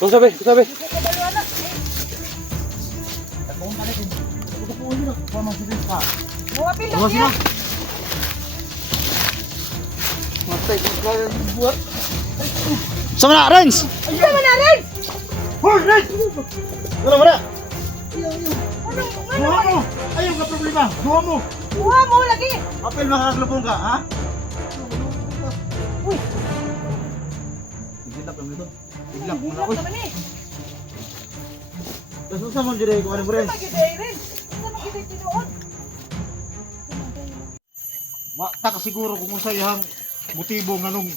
Kung sabi, kung sabi. Mga pilok yan. Sama na, Renz! Sama na rin. Hoy, Renz! Wala, wala! Ano mo? Ayaw ka problema, duha mo! Buha mo lagi. Apel, makakalubong ka, ha? Uy, Ibilap lang ito. Ibilap mo na, hilap uy. naman eh. Tapos usap mo dyan, kung ano mo rin. Sama giday rin. Sama giday tinuod. Wata ka siguro kung usayang motibo nga nung...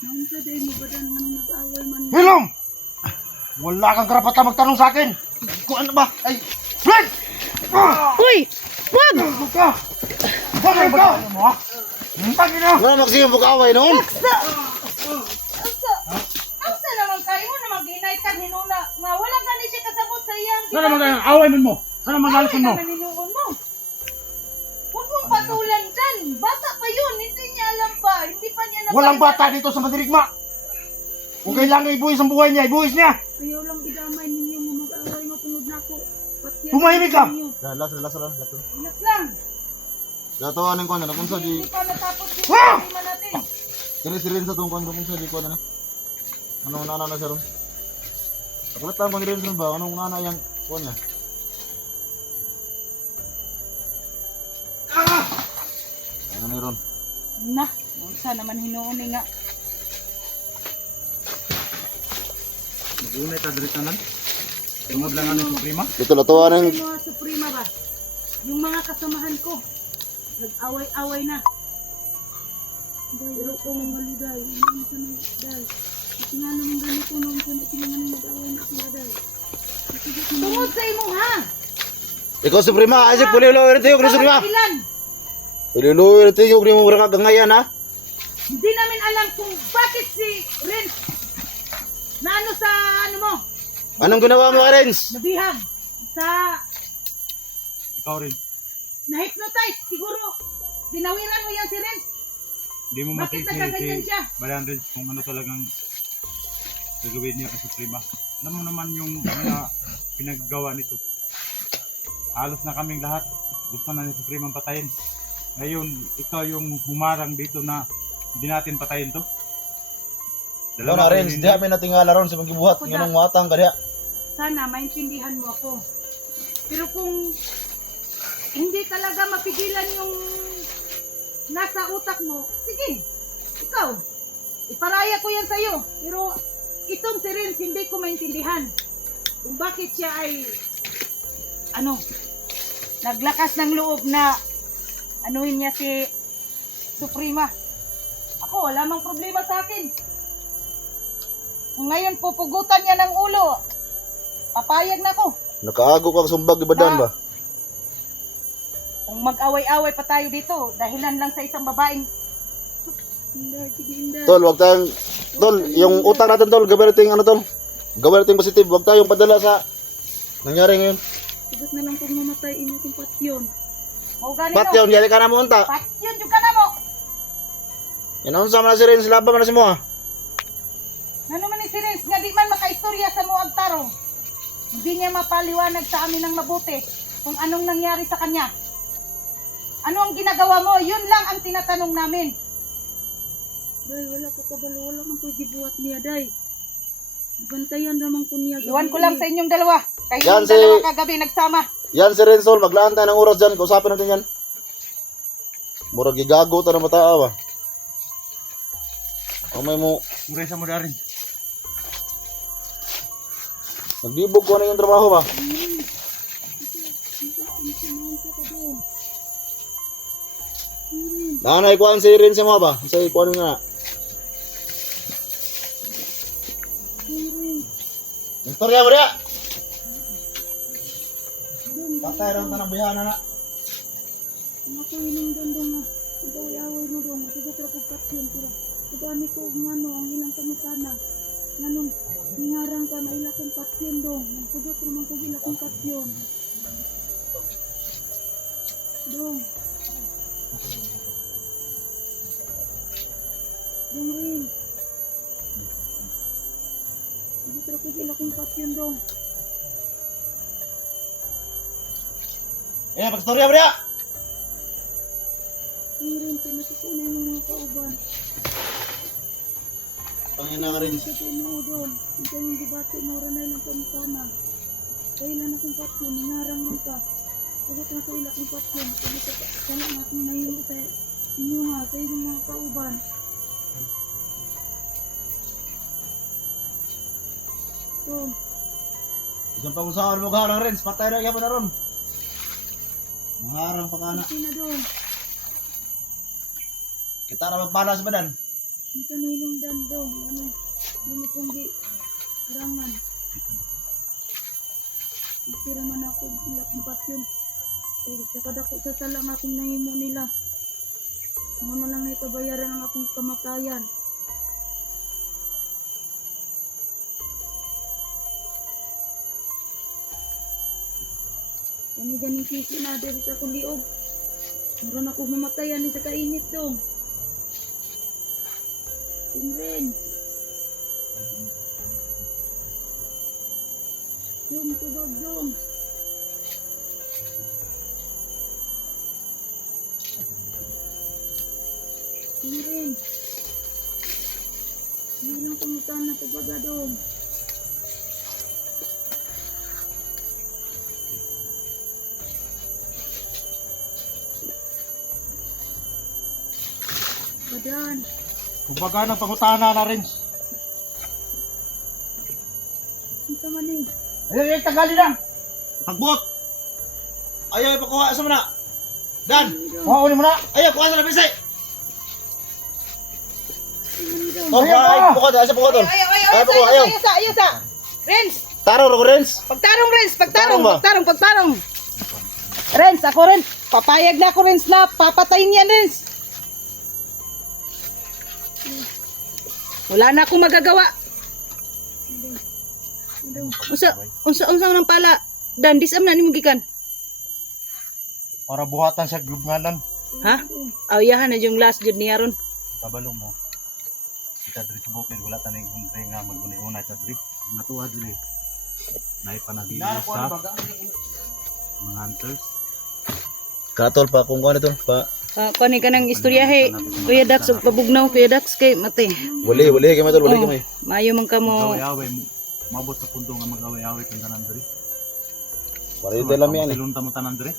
Nang sa day mo ba dan man nag-away man? Hilom! Wala kang karapatan magtanong sa akin! Kung ano ba? Ay! Fred! Uy, wag. Huwag ka! Huwag ka! Ano mo, ha? Tangin na! Wala magsiyong bukaway noon! Asa naman kayo mo naman ginay ka hinuna nga walang gani siya kasabot sa iyang. Sana mag away man mo! Sana mag-alisin mo! Away naman ninuon mo. Huwag mong patulan dyan. Bata pa yun. Hindi niya alam pa. Hindi pa niya napalitan. Walang bata dito sa Madirigma! Kung kailangan ibuhis ang buhay niya, ibuhis niya! Ayaw lang idamay ninyo mo mag-away mo tungod na ako. Tumahimik ka! Last lang. Inak lang. Datawanin ko na kung sa di Hindi pa natapos yung Ah! problema natin. rin sa tungkol kung sa di ko na. Anong nana na siya ron? Kapalit lang kung rin ba? Anong nana yang ko niya? Ano ni ron? Na, sa naman hinuuni nga. Mag-unay ta direct na lang. Tungod lang ano yung Suprema. Dito latawanin. Yung mga Suprema ba? Yung mga kasamahan ko. Nag-away-away na. Pero kung mga luday, hindi ka na day. Kasi nga naman ganito noon kung sila nga nang mag-away na sila day. Tungod sa imo ha! Ikaw Suprema, ay si Pulilo ito yung Suprema. Ilan? Pulilo ito yung Suprema mura ka ngayon ha. Hindi namin alam kung bakit si Ren na ano sa ano mo, Anong ginawa mo, Renz? nabihag sa Ikaw rin. na-hypnotize siguro. Dinawiran mo yan si Ren. Hindi mo Bakit masisi nagkaganyan siya? Balan rin kung ano talagang gagawin niya kay Suprema. Alam mo naman yung mga pinaggawa nito. Halos na kaming lahat. Gusto na ni Suprema patayin. Ngayon, ikaw yung humarang dito na hindi natin patayin to. Ano na, Renz? Di kami natingala ron sa pagkibuhat. Nganong matang ka diya. Sana maintindihan mo ako. Pero kung hindi talaga mapigilan yung nasa utak mo, sige, ikaw, iparaya ko yan sa'yo. Pero itong si Renz, hindi ko maintindihan kung bakit siya ay, naglakas ng loob na anuhin niya si Suprema. Ako, wala mang problema sa akin. Kung ngayon pupugutan niya ng ulo, papayag na ako. Nakaago ka sumbag ibadan ba? Kung mag-away-away pa tayo dito, dahilan lang sa isang babaeng. Tol, wag tayong... Tol, yung utang natin, Tol, gawin natin ano, Tol? Gawin natin positive. Wag tayong padala sa nangyari ngayon. Sagot na lang kung mamatay inyo kung patyon. O ganito. Ba't yun? Yari ka na mo unta. Patyon yung ka na mo. Inaunsa mo na si Renz, laban mo na si mo ha. Ano man ni si Renz, nga di man makaistorya sa muang tarong. Hindi niya mapaliwanag sa amin ng mabuti kung anong nangyari sa kanya. Ano ang ginagawa mo? Yun lang ang tinatanong namin. Day, wala ko kabalo, wala man ko gibuhat niya, day. Bantayan naman ko niya. Iwan ko lang sa inyong dalawa. Kayo Yan yung dalawa kagabi nagsama. Yan si Renz, Tol, maglaan tayo ng oras dyan. Kausapin natin yan. Murag gigago ta ng bataa ba? Kamay mo, Kuresa mo na rin. nagbibog ko na yung trabaho ba? Nanay kuhan si Renz mo ba? Sa kuhan nga. Istorya mo dia. Patay ron tanang bihana na. Ako ining dandong na. Away mo dong. Sige tira ko patyon tira. Pagani ko ngano ang ilang kamusana. Nganong ningarang ka na ila kong patyon dong. Nagpugot naman ko ila kong patyon. Dong. Dong rin. Pero kung ila kong patyon dong. Eh, pagstorya bro. Ang rin, pinatutunay ng mga kauban. Pangina ka rin. Sa tinuod dong. Ito yung debate mo rin na ilang pamukana. Kailan akong patyon, hinarang mo ka. Sagot na ko ila kong patyon. Sagot ka, sana nga akong nahilo sa inyo ha, sa inyong mga kauban. So, Isang pag-usawan mo ka ng Renz, patay na yapon na ron. Mangarang pa ka na. pati na dong. Kita na magpala sa badan. Ang kanilong dandong, ano, hindi kong di harangan. Tira man ako, sila kong patyon. Eh, sakadako sa talang akong nahimo nila. Ano na lang na ikabayaran ang akong kamatayan. Kani ganing sisi na dito sa akong liog. Meron ako mamatayan ni sa kainit dong. Tinren. Yung tubag dong. Tinren. Hindi lang pamutan na tubag dong. Badan. Kumbaga ng pangutana na rin. Ito man eh. Ay, tagali na. Pagbuot. Ayaw ipakuha sa mana. Dan. Kuha mo na. Ayaw, kuha sa labisay. Oh, ay, bukod, asa bukod. Ayaw, bukod, ayaw. Ayos sa. Renz, Taro ko Renz. pagtarong Renz, Pagtarong ba? pagtarong. Renz, ako rin. Papayag na ako Renz na papatayin yan Renz. Wala na akong magagawa. Unsa nang pala. Dan disam na nimo gikan. Para buhatan sa gubnganan. Ha? Awiyahan na yung last jud niya ron. Kabalo mo. Kita diri sa bukid wala tanay gundre nga maguni-unay ta diri. Natuwa diri. Nay panagili sa mga hunters. Katol pa kung kuha nito pa. Kuani ka ng istoryahe. Kuya Dax ug pabugnaw Kuya Dax kay mate. Wali kay matol, wali kay. Mayo man kamo. Mag-away-away mabot sa punto nga mag-away-away kung tanan diri. Para ito lang yan eh. Silunta mo tanan diri.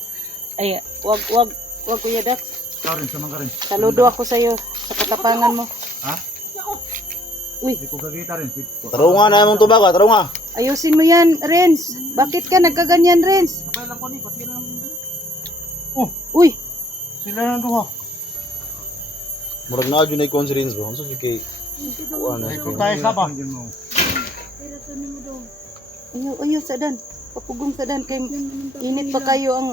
Ay, wag Kuya Dax. Ikaw rin, sama ka rin. Saludo ako sa iyo sa katapangan mo. Ha? Uy, Hindi ko gagita rin. Taro nga na mong tubag, taro nga. ayusin mo yan, Renz. Bakit ka nagkaganyan, Renz? Kapay lang ko ni, pati lang. Uy, Sila lang duha. Murag na adyo na ikon si Renz ba? Ano sa kay kuha na Kung siya. tayo sabang. Pero ito nimo dong. ayaw sa dan. Papugong sa dan kay init pa kayo ang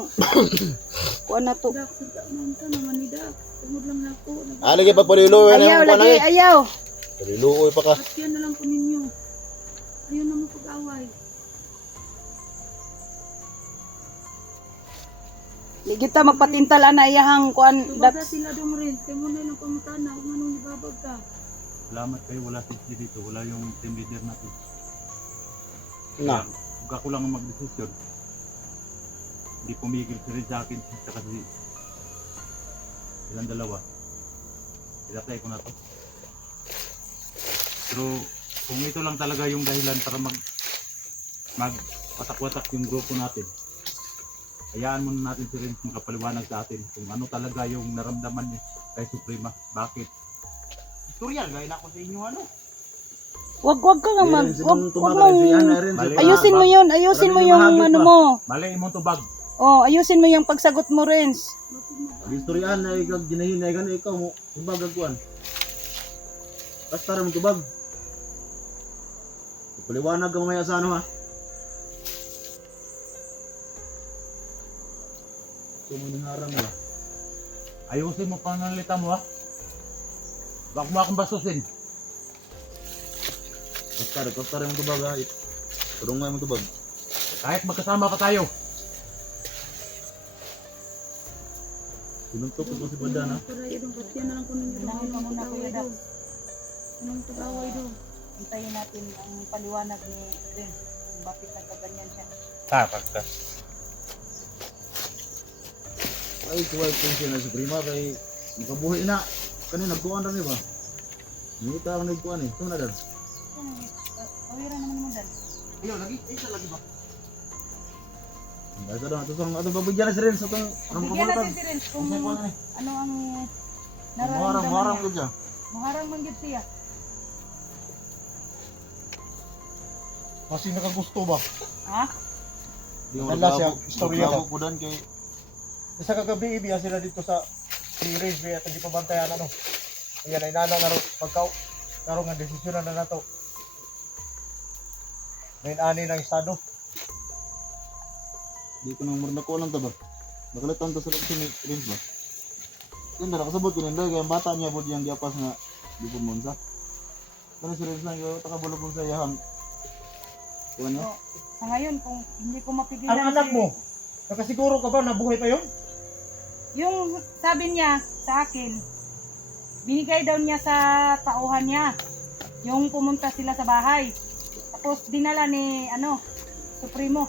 kuan na to. Dak, sita man ka naman ni Dak. Tungod lang na ako. Ah, lagi pagpaliluoy na Ayaw yung kuha na lagi, eh. ayaw. Paliluoy pa ka. Patyon na lang po ninyo. Ayaw na mo pag-away. Di kita magpatintal ana iyahang kuan Tubaga Dax. sila dong rin. Kaya mo na lang pamutana. Kung anong ibabag ka. Salamat kayo, wala si dito. Wala yung team leader natin. Na. Huwag ako lang ang magdesisyon. Hindi pumigil si rin sa akin. Saka si silang dalawa. Ilatay ko na to. Pero kung ito lang talaga yung dahilan para magpatak-watak yung grupo natin, hayaan muna natin si Renz makapaliwanag sa atin kung ano talaga yung naramdaman niya kay Suprema. Bakit? Istorya, gaya na ako sa inyo ano. Wag ka nga mag wag Tumaga rin si Ana rin. Mali. ayusin mo 'yon, ayusin mo yung Maraming ano mahagit mo. Mali imong tubag. Oh, ayusin mo yung pagsagot mo, Renz. Istoryan na ikaw ginahinay gani ikaw mo tubag agkuan. Basta ra mo tubag. Paliwanag ka mamaya sa ano ha. Sumunharang mo. Ayusin mo pananalita mo ha. Baka mo akong basusin. Basta rin mo tubag ha. Turong nga mo tubag. Kahit magkasama pa tayo. Sinuntok ko si Badan ha. Para yun, patyon na lang po ninyo dong. Anong pag-away dong. Anong pag-away dong. hintayin natin ang paliwanag ni Ren. Kung bakit nagkaganyan siya. Pagka. Ay, kuwag pension na Suprema kay makabuhi na. Kanina nagkuhan rin ba? Hindi ka ang nagkuhan eh. Ito na dal. Kawiran naman mo dan. Iyo, lagi? Isa lagi ba? Dahil doon, ito babigyan na si Renz itong Bigyan natin si Ren kung ano ang nararamdaman Muharang niya. ko dyan. Muharang manggit siya. Kasi nakagusto ba? Ha? Di mo Wala siya, nagkabog- istorya nagkabog ko doon kay Isa kagabi, ibiya sila dito sa series, at hindi pa bantayan ano. Ayan, ay nana na rin, pagka karoon nga desisyon na nato. Ngayon ani ng estado. di ko nang marunong ko lang ba? Nakalitan to sa ni Renz ba? Yan dara kasabot ko nila kaya ang bata niya bod yang giapas nga di po monsa. Pero si Renz lang yung takabulog mo sa yahan. Kuha niya? So, sa ngayon, kung hindi ko mapigilan Ang anak mo, nakasiguro ka ba na buhay pa yun? Yung sabi niya sa akin, binigay daw niya sa tauhan niya. Yung pumunta sila sa bahay. Tapos dinala ni, Supremo.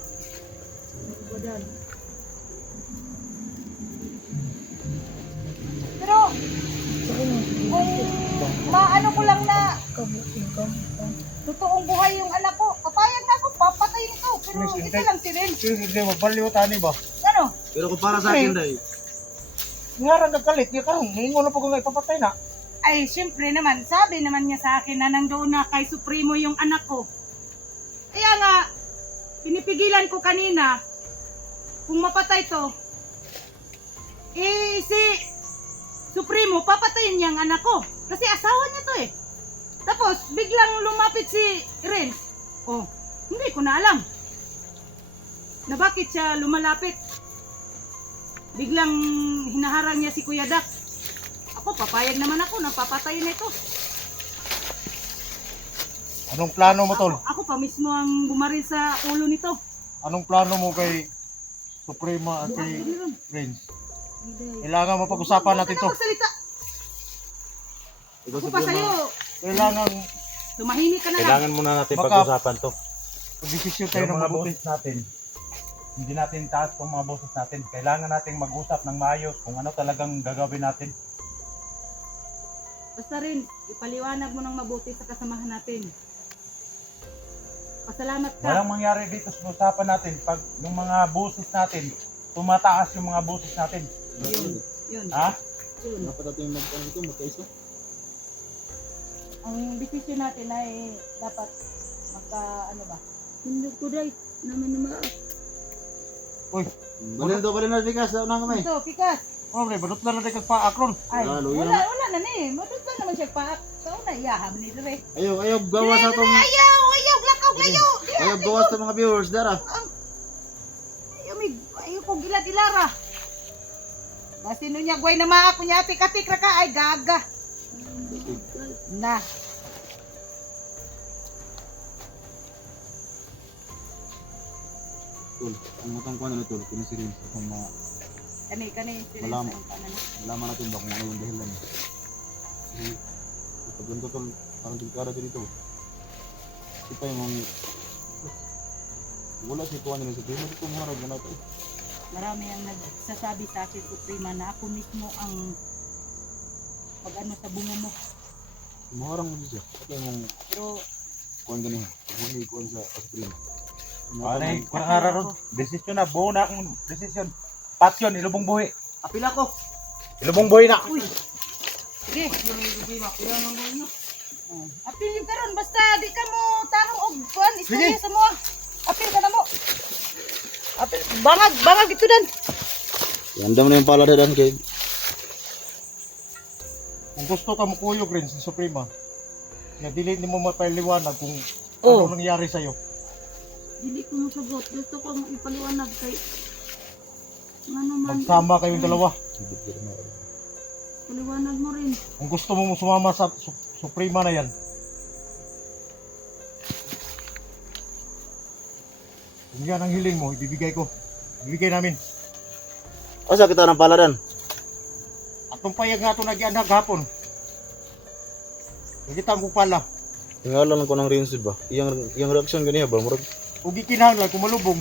Pero, kung maano ko lang na totoong buhay yung anak ko, papayag na ako, papatayin ito. Pero Please, ito lang si Ren. Hindi, magbaliw tani ba? Ano? Pero kung para sa akin dahil Ngarang nagkalit, yung karoon, hingo na po kung ipapatay na. Ay, syempre naman, sabi naman niya sa akin na nandoon na kay Supremo yung anak ko. Kaya nga, pinipigilan ko kanina, kung mapatay to, si Supremo, papatayin niya ang anak ko. Kasi asawa niya to eh. Tapos, biglang lumapit si Ren. Oh, hindi ko na alam na bakit siya lumalapit. Biglang hinaharang niya si Kuya Dak. Ako, papayag naman ako na papatayin na ito. Anong plano mo, tol? Ako pa mismo ang bumaril sa ulo nito. Anong plano mo kay Suprema at kay Renz? Kailangan mapag-usapan natin to. Huwag ka na magsalita. ikaw Ako sa pa sa'yo. Kailangan Tumahimik ka na lang. Kailangan muna natin Baka- pag-usapan to. mag-desisyon tayo Yung ng mga mabuti. boses natin, hindi natin taas itong mga boses natin. Kailangan natin mag-usap ng maayos kung ano talagang gagawin natin. Basta rin, ipaliwanag mo ng mabuti sa kasamahan natin. Pasalamat ka. Walang mangyari dito sa usapan natin pag yung mga boses natin, tumataas yung mga boses natin. Yun. Ha? Yun. dapat natin mag-ano ito, magkaisa. Ang desisyon natin ay dapat Hindi ko dahil naman naman. Balin na bigas sa unang kamay. Ito, pikas. Oh, pre, badot na natin kagpa-akron. Ay, Lalo yan. wala na ni. Madut lang naman siya pa. Kauna, iyaham ni Dre. Ayaw gawa sa itong Ayaw, lakaw kayo. ayaw gawa sa mga viewers dara. Ayaw ko gila-gilara. Masino niya, guay na maa ko niya, tik-tik ra ka, ay gaga. Na. Tol, ang utang ko na tol, kung si Renz kung Kani, Malaman. kanan. malaman natin ba kung ano yung dahilan. Kasi pag ganito tol, parang delikado dito. Kita yung mga wala si kuha nila sa prima dito mga rag na ito. Marami ang nagsasabi sa akin, Suprema, na ako mismo ang pag-ano sa bungo mo. Maharang mo siya. Kaya mong Pero, kuhan ganun. Kuhan ni kuhan sa prima. Ano yung kurang ron? Desisyon na, buo na akong desisyon. Pasyon, ilubong buhi. Apila ko. Ilubong buhi na. uy. Sige. Apil yung karon, basta di ka mo tanong og kuan, istorya sa mo. Apil ka na mo. Apil, bangag ito dan. Yandam na yung paladadan kay Kung gusto ka mo kuyog rin sa Suprema, na dili mo mapaliwanag kung Oh. ano nangyari sa'yo. Hindi ko masagot. Gusto ko ipaliwanag kay ano man. Magsama kayong dalawa. Paliwanag mo rin. Kung gusto mo sumama sa Suprema na yan, kung yan ang hiling mo, ibibigay ko. Ibibigay namin. Asa kita ng paladan? At nung payag nga ito nag-ianhag hapon, nakita mo pala, Ngalan ko ng Rinsud ba? Iyang reaksyon ganiya ba? Murag Kung gikinahanglan kung malubong,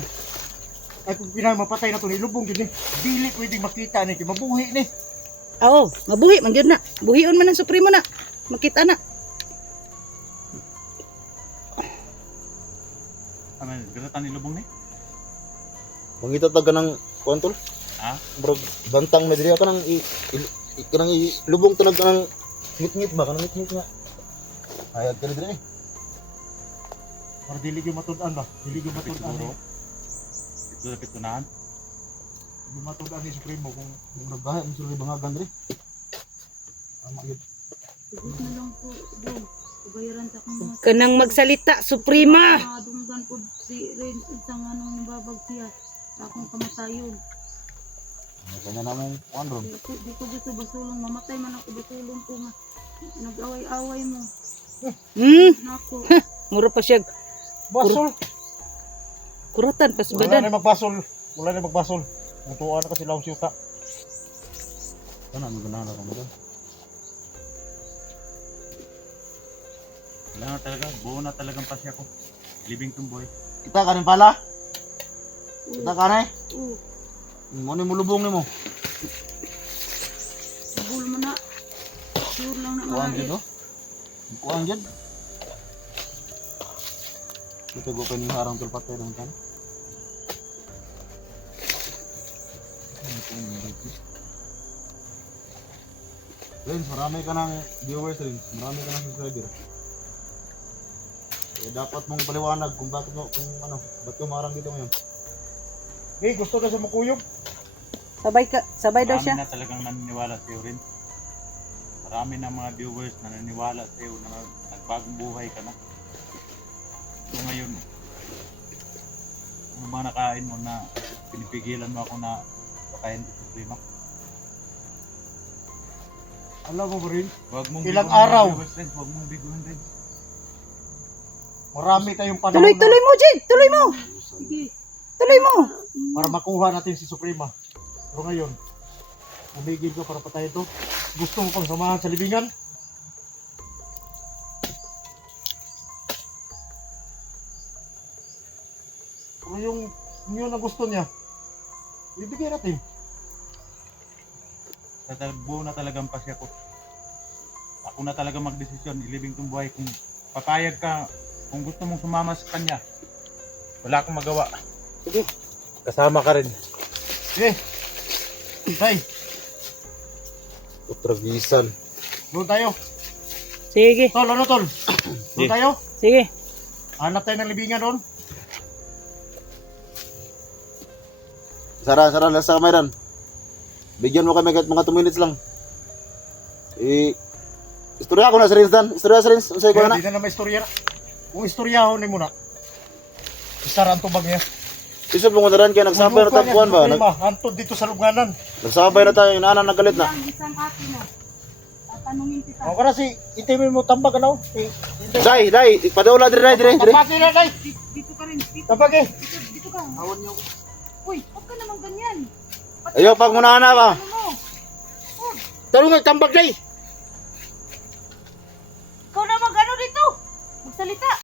ay kung kinahanglan mapatay na ito, nilubong yun eh. Dili pwedeng makita ni, kaya mabuhi ni. Oo, mabuhi man gyud na. Buhion man ang Supremo na. Makita na. Ano, ganatan ni lubong ni? mangita tag kanang kuan tol. Ha? Murag bantang na diri kanang kanang lubong tanag kanang ngit-ngit ba kanang ngit-ngit nga. Ayag ka diri. Para dili yung matudan ba? Dili yung matudan Siguro. ni. Ito na pitunahan. Yung matudan ni Supremo kung Murag bahay mo sila bangagan diri. tama yun. Sagot na lang po, dong. Kabayaran sa akong mga Kanang magsalita, Suprema. madunggan po si Ren sa nganong babag siya sa akong kamatayon. Kanya namong kuan ron. Di ko gusto basulong, mamatay man ako basulong ko nga. Nag-away-away mo. Nako. Mura pa siya. Basol! Kuratan pas Wala badan. na magbasol. Wala na magbasol. Mutuan na kasi lang siyuta. Kana mo ganahan ako mo. Wala na talaga. Buo na talagang pasya ko. Living tumboy. Kita ka rin pala. Oo. Kita ka rin. Oo. Mo ni mulubong nimo. Bul mo na. Sure lang na Kuan nga. jud no. Kuan jud. Kita go pa ni harang tul patay ron kan. Rin, marami ka ng viewers rin. Marami ka ng subscriber. Eh, dapat mong ipaliwanag kung bakit mo, kung ano, ba't ka marang dito ngayon. Eh, gusto ka sa makuyog? Sabay daw Marami siya. na talagang naniniwala sa iyo rin. Marami na mga viewers na naniniwala sa iyo na nagbagong buhay ka na. So ngayon, ano ba nakain mo na pinipigilan mo ako na pakain ko Suprema? Alam mo ba rin? Huwag mong Ilang biguin mga araw? viewers rin. Huwag mong biguin rin. Marami tayong panahon Tuloy mo, Jig. Tuloy mo. Sige. Tuloy mo. para makuha natin si Suprema. Pero ngayon, umigil ka para patay ito. Gusto mo pang samahan sa libingan? Pero yung yun ang gusto niya, ibigay natin. Buo na talagang pasya ko. Ako na talaga magdesisyon. Ilibing tong buhay. Kung papayag ka, kung gusto mong sumama sa kanya, wala akong magawa. Sige. Kasama ka rin. Sige. Tay, Utragisan. doon tayo. Sige. Tol, ano tol? Doon Sige. tayo. Sige. Hanap tayo ng libingan doon. Sara, lasa kamay ran. Bigyan mo kami kahit mga 2 minutes lang. Istorya ko na sa Rins dan. Istorya sa Rins. Unsay ko Kaya na. di na naman istorya na. Kung istoryahon ni mo na, isaran tubag niya. Isip mo daran kaya nagsabay na tagpuan ba? Antod dito sa lubnganan. Nagsabay na tayo, inaanan nagalit na. Ang isang ate mo. Tatanungin kita. O kana si itimin mo tambag ano? Dai, padawla dire. Tambaki na dai. Dito ka rin. Dito, Tambag eh. dito ka. Awan niyo. Uy, huwag ka naman ganyan. Ayaw pag muna na ba? Ano mo? Tarungan tambag dai. Ikaw naman gano dito. Magsalita.